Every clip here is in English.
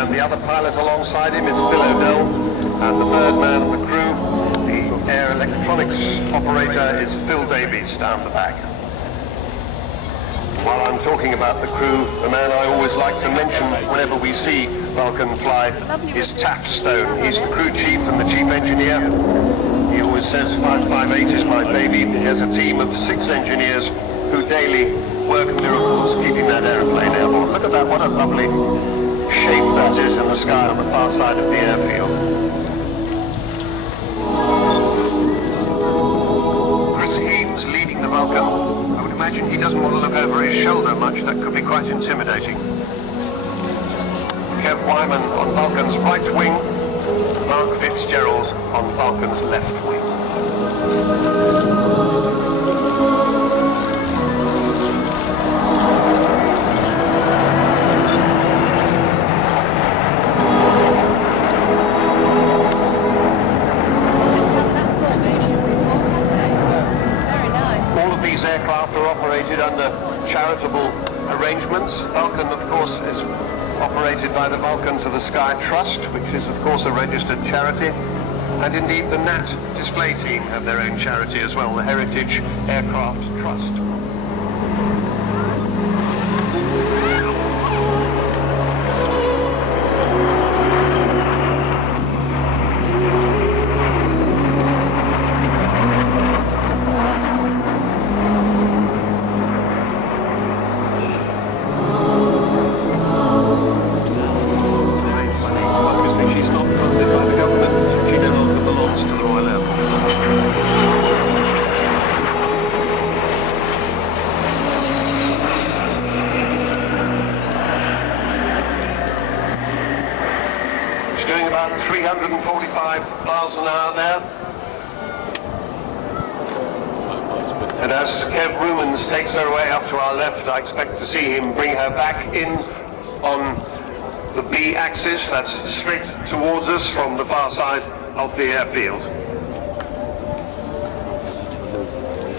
and the other pilot alongside him is Phil O'Dell, and the third man of the crew, the air electronics operator, is Phil Davies down the back. While I'm talking about the crew, the man I always like to mention whenever we see Vulcan fly is Taft Stone. He's the crew chief and the chief engineer. He always says 558 is my baby. He has a team of 6 engineers who daily work miracles keeping that aeroplane airborne. Look at that, what a lovely shape that is in the sky on the far side of the airfield. Chris Heames leading the Vulcan. I would imagine he doesn't want to look over his shoulder much. That could be quite intimidating. Kev Wyman on Vulcan's right wing. Mark Fitzgerald on Vulcan's left wing. All of these aircraft are operated under charitable arrangements. Vulcan, of course, is operated by the Vulcan to the Sky Trust, which is of course a registered charity, and indeed the NAT display team have their own charity as well, the Heritage Aircraft Trust. Doing about 345 miles an hour there. And as Kev Rumans takes her away up to our left, I expect to see him bring her back in on the B axis. That's straight towards us from the far side of the airfield.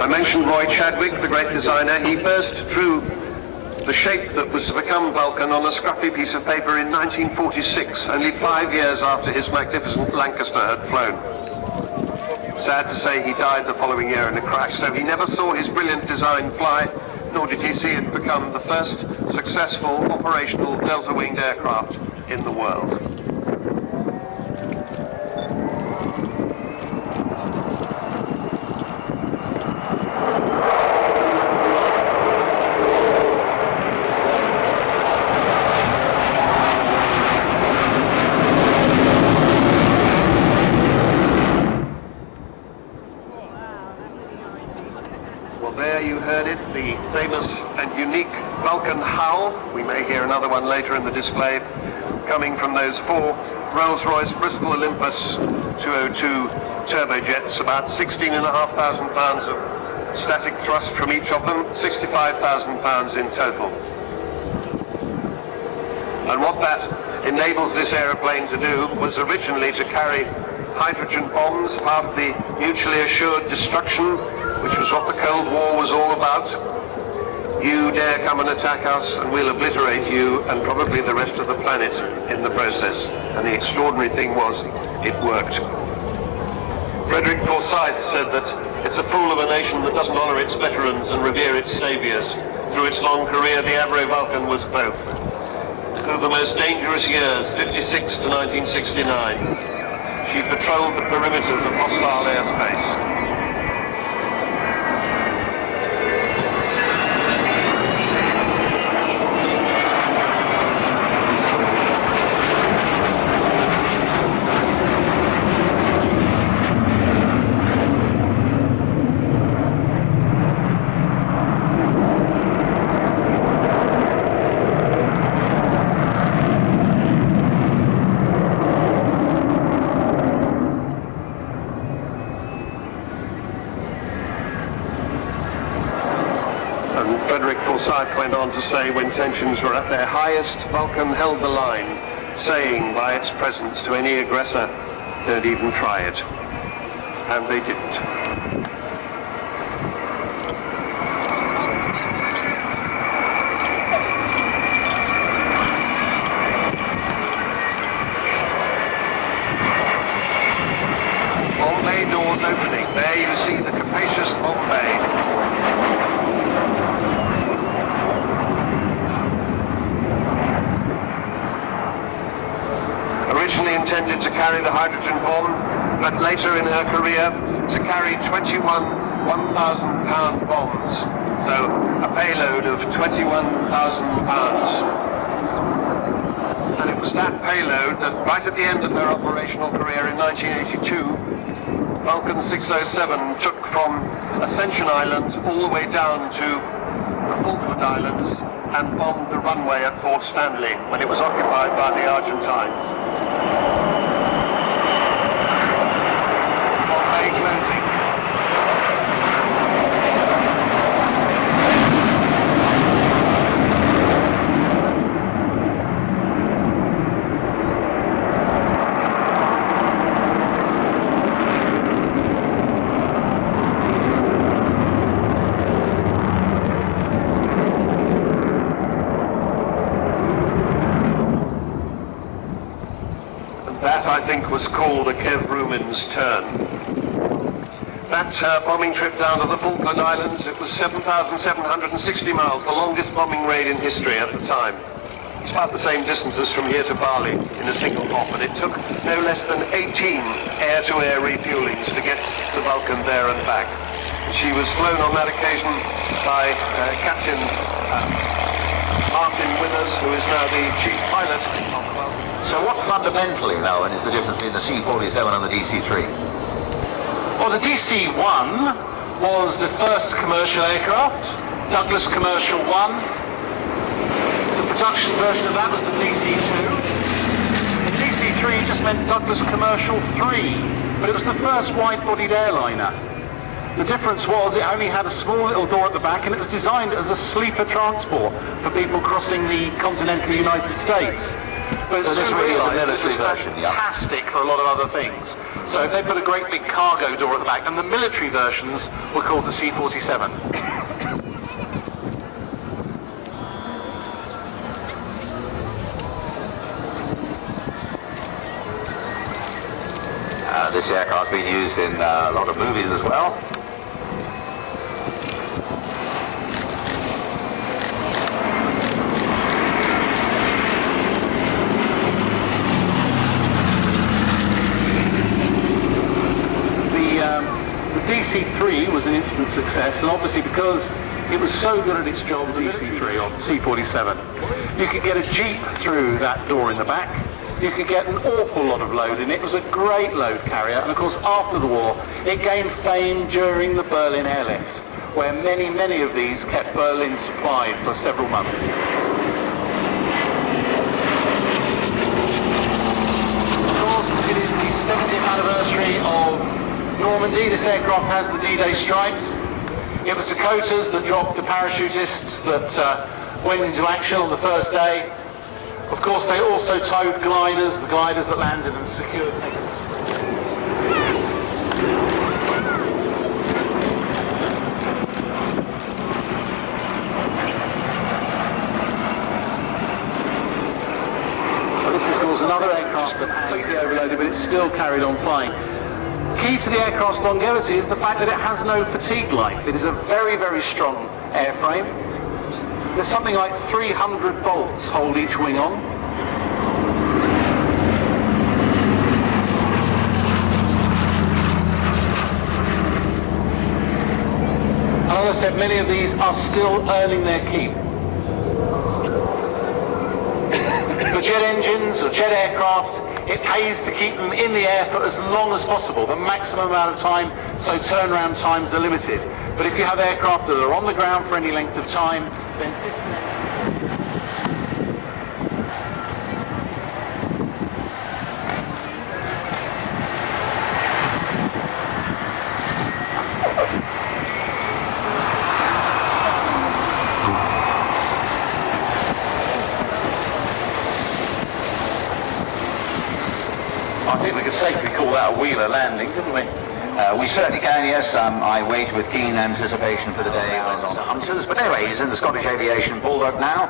I mentioned Roy Chadwick, the great designer. He first drew the shape that was to become Vulcan on a scruffy piece of paper in 1946, only 5 years after his magnificent Lancaster had flown. Sad to say he died the following year in a crash, so he never saw his brilliant design fly, nor did he see it become the first successful operational delta-winged aircraft in the world. There you heard it, the famous and unique Vulcan howl. We may hear another one later in the display, coming from those 4 Rolls-Royce Bristol Olympus 202 turbojets, about 16,500 pounds of static thrust from each of them, 65,000 pounds in total. And what that enables this aeroplane to do was originally to carry hydrogen bombs, part of the mutually assured destruction, which was what the Cold War was all about. You dare come and attack us and we'll obliterate you and probably the rest of the planet in the process. And the extraordinary thing was, it worked. Frederick Forsyth said that it's a fool of a nation that doesn't honour its veterans and revere its saviours. Through its long career, the Avro Vulcan was both. Through the most dangerous years, 56 to 1969, she patrolled the perimeters of hostile airspace. And Frederick Forsyth went on to say, when tensions were at their highest, Vulcan held the line, saying by its presence to any aggressor, don't even try it. And they didn't. you see the capacious bomb bay. Originally intended to carry the hydrogen bomb, but later in her career to carry 21 1,000-pound bombs. So a payload of 21,000 pounds. And it was that payload that right at the end of her operational career in 1982, Vulcan 607 took from Ascension Island all the way down to the Falkland Islands and bombed the runway at Port Stanley when it was occupied by the Argentines. Bomb bay closing. That, I think, was called a Kev Rumin's turn. That bombing trip down to the Falkland Islands, it was 7,760 miles, the longest bombing raid in history at the time. It's about the same distance as from here to Bali in a single hop, and it took no less than 18 air-to-air refuelings to get the Vulcan there and back. She was flown on that occasion by Captain Martin Withers, who is now the chief pilot of the Vulcan. So what fundamentally, now, is the difference between the C-47 and the DC-3? Well, the DC-1 was the first commercial aircraft, Douglas Commercial 1. The production version of that was the DC-2. The DC-3 just meant Douglas Commercial 3, but it was the first wide-bodied airliner. The difference was it only had a small little door at the back, and it was designed as a sleeper transport for people crossing the continental United States. But So this really is a realised military it was version, yeah. fantastic for a lot of other things. So if they put a great big cargo door at the back, and the military versions were called the C-47. This aircraft's been used in a lot of movies as well. The DC-3 was an instant success, and obviously because it was so good at its job, the DC-3 on C-47, you could get a Jeep through that door in the back. You could get an awful lot of load in it. It was a great load carrier, and of course after the war it gained fame during the Berlin airlift, where many of these kept Berlin supplied for several months. Of course, it is the 70th anniversary of Normandy. This aircraft has the D-Day stripes. It was Dakotas that dropped the parachutists that went into action on the first day. Of course, they also towed gliders, the gliders that landed and secured things. Well, this is, of course, another aircraft that had completely overloaded, but it's still carried on flying. Key to the aircraft's longevity is the fact that it has no fatigue life. It is a very strong airframe. There's something like 300 bolts hold each wing on. And as I said, many of these are still earning their keep. For jet engines or jet aircraft, it pays to keep them in the air for as long as possible, the maximum amount of time, so turnaround times are limited. But if you have aircraft that are on the ground for any length of time, then this... I think we could safely call that a wheeler landing, couldn't we? We certainly can, yes. I wait with keen anticipation for the day when on the Hunters. But anyway, he's in the Scottish Aviation Bulldog now.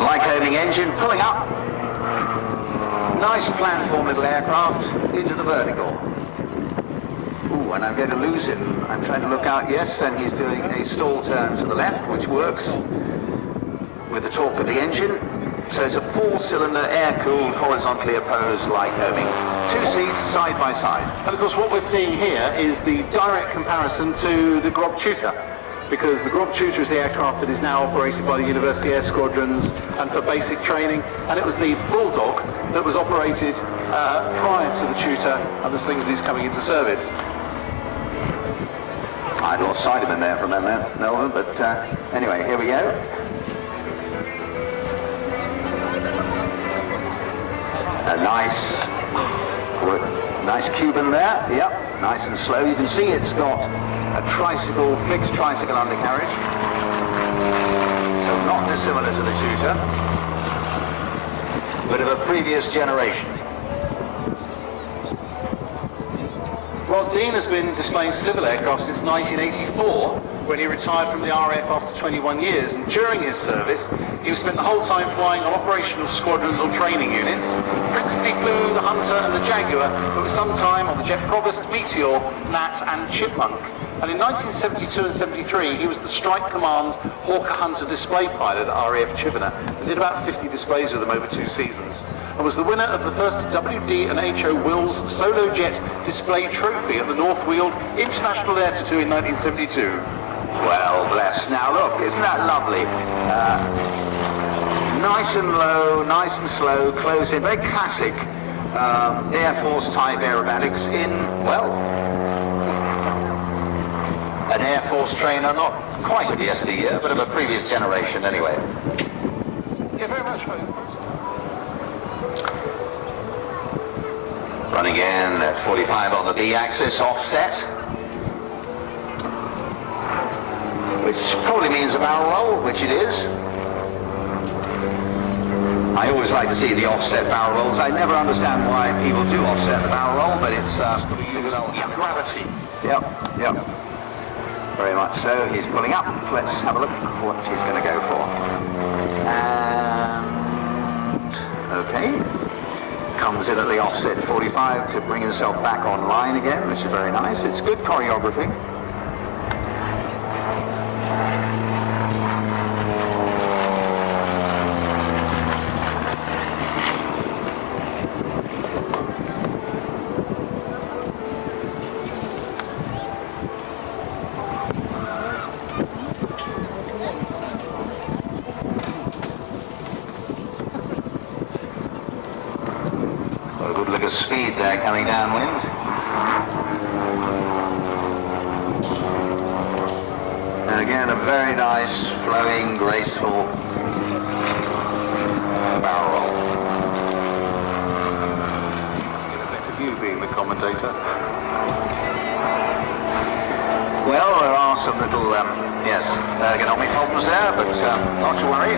Light coding engine pulling up. Nice planform little aircraft into the vertical. Ooh, and I'm going to lose him. I'm trying to look out, yes, and he's doing a stall turn to the left, which works with the torque of the engine. So it's a 4-cylinder, air-cooled, horizontally opposed Lycoming. 2 seats side by side. And of course what we're seeing here is the direct comparison to the Grob Tutor, because the Grob Tutor is the aircraft that is now operated by the University Air Squadrons and for basic training, and it was the Bulldog that was operated prior to the Tutor and the thing that is coming into service. I'd lost sight of him there for a moment, Melvin, but anyway, here we go. A nice Cuban there, yep, nice and slow. You can see it's got a tricycle, fixed tricycle undercarriage, so not dissimilar to the Tutor, but of a previous generation. Well, Dean has been displaying civil aircraft since 1984, when he retired from the RAF after 21 years, and during his service he spent the whole time flying on operational squadrons or training units. Principally flew the Hunter and the Jaguar, but with some time on the Jet Provost, Meteor, Gnat and Chipmunk. And in 1972 and 73 he was the Strike Command Hawker Hunter display pilot at RAF Chibnall and did about 50 displays with them over 2 seasons, and was the winner of the first WD and HO Wills Solo Jet Display Trophy at the North Weald International Air Tattoo in 1972. Well, bless. Now look, isn't that lovely? Nice and low, nice and slow, close in, very classic Air Force type aerobatics in, well, an Air Force trainer, not quite of yesteryear, but of a previous generation anyway. Yeah, very much. Running in at 45 on the B-axis, offset, which probably means a barrel roll, which it is. I always like to see the offset barrel rolls. I never understand why people do offset the barrel roll, but it's gravity. Yep. Very much so. He's pulling up. Let's have a look what he's going to go for. And okay. Comes in at the offset 45 to bring himself back online again, which is very nice. It's good choreography. A good look of speed there coming downwind. And again, a very nice, flowing, graceful barrel roll. Get a better view being the commentator. Well, there are some little, ergonomic problems there, but not to worry.